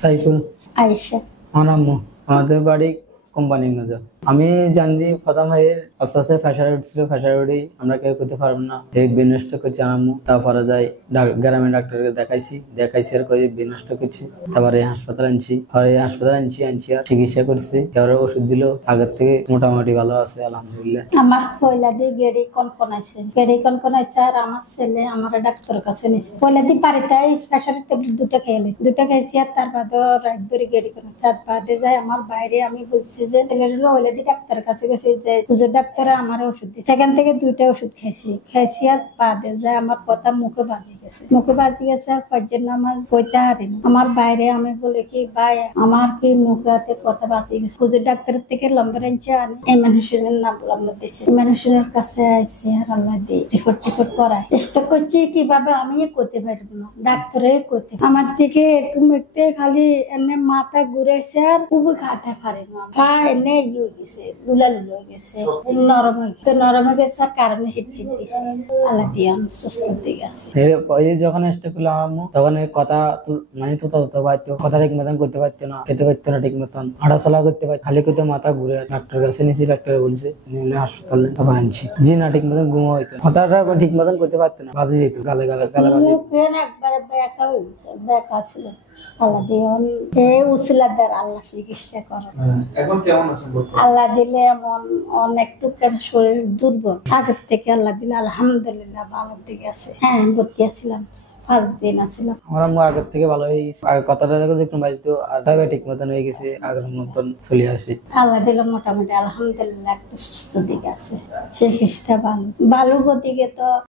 সাইফুল। আয়েশা। আমার আম্মু। আমাদের বাড়ি কোম্পানিগঞ্জ। আমি জানি প্রথম ভাইয়ের আস্তে আস্তে প্রেশার উঠছিল, প্রেশার উঠেই আমরা কেউ করতে পারবো না, এই বিনষ্ট করছি আম্মু। তারপরে যাই গ্রামে ডাক্তারকে দেখাইছি আর কই বিনষ্ট করছি। তারপরে হাসপাতাল আনছি, আনছি আর চিকিৎসা করছি। এবারে ওষুধ দিল, আগের থেকে মোটামুটি ভালো আছে আলহামদুলিল্লাহ। আমার পয়লা দিয়ে গেড়ি কনকনাইছে আর আমার ছেলে আমার ডাক্তারের কাছে নিছে। পয়লা দিয়ে বাড়িতে প্রেশারের ট্যাবলেট 2টা খেয়ে নিয়েছি, 2টা খাইছি। আর তার বাদে রাত ভরে গেড়ি করে তার বাদে যায় আমার বাইরে। আমি বলছি যে ছেলের পয়লা দিয়ে ডাক্তারের কাছে গেছি, যে হুজুর ডাক্তার আমার ওষুধ দিচ্ছে। সেখান থেকে 2টা ওষুধ খাইছি আর বাদে যায় আমার কথা মুখে বাজি গেছে আর ফজর নামাজ পড়তে হারিনি। আমার বাইরে আমি বলে কি ভাই আমার কি মুখে হাতে কথা বাজি গেছে। হুজুর ডাক্তারের থেকে লম্বা আনছে, ইমান হোসেনের নাম লম্বা দিয়েছে। ইমান হোসেনের কাছে আইসি আর আল্লাহ দিয়ে রিপোর্ট করায় চেষ্টা করছি কিভাবে আমি করতে পারবো না, ডাক্তারে করতে। আমার দিকে একটু মেঘতে খালি এনে মাথা ঘুরেছে আর খুবই খাতে পারে না, পা এনে ইয়ে গেছে, লুলালুল হয়ে গেছে, নরম হয়ে গেছে আর কারণে হিটচিট দিছে। আল্লাহ দিয়ে সুস্থ দিকে আছে। যখন স্টেপ করলাম আম্মু, তখন কথা মানে কথা ঠিক মতন করতে পারতো না, খেতে পারতো না ঠিক মতন, হাঁটাচলা করতে পারতো, খালি করতে মাথা ঘুরে। ডাক্তার কাছে নিয়েছি, ডাক্তার বলছে হাসপাতালে, তারপর আনছি। জি না, ঠিক মতন ঘুমো হইতো, কথাটা ঠিক মতন করতে পারতো না, বাজে যেত, গালে বাজে যেত। একবারে ব্যাকা ছিল। আল্লাহ দিয়ে উসিলাদার আল্লাহ চিকিৎসা করে। এখন কেমন আছেন? আল্লাহ দিলে এমন অনেকটুকু শরীর দুর্বল, আগের থেকে আল্লাহ দিলে আলহামদুলিল্লাহ ভালোর দিকে আছে। হ্যাঁ, ভর্তি আছিলাম, 5 দিন আছিলাম। আমার আম্মু আগের থেকে ভালো হয়ে গেছে, কথাটা দেখুন বাজতো, আর ঠিক মতন হয়ে গেছে, আগের মতন চলে আসে। আল্লাহ দিলে মোটামুটি আলহামদুলিল্লাহ একটা সুস্থ দিকে আছে, চিকিৎসা ভালো গতিকে। তো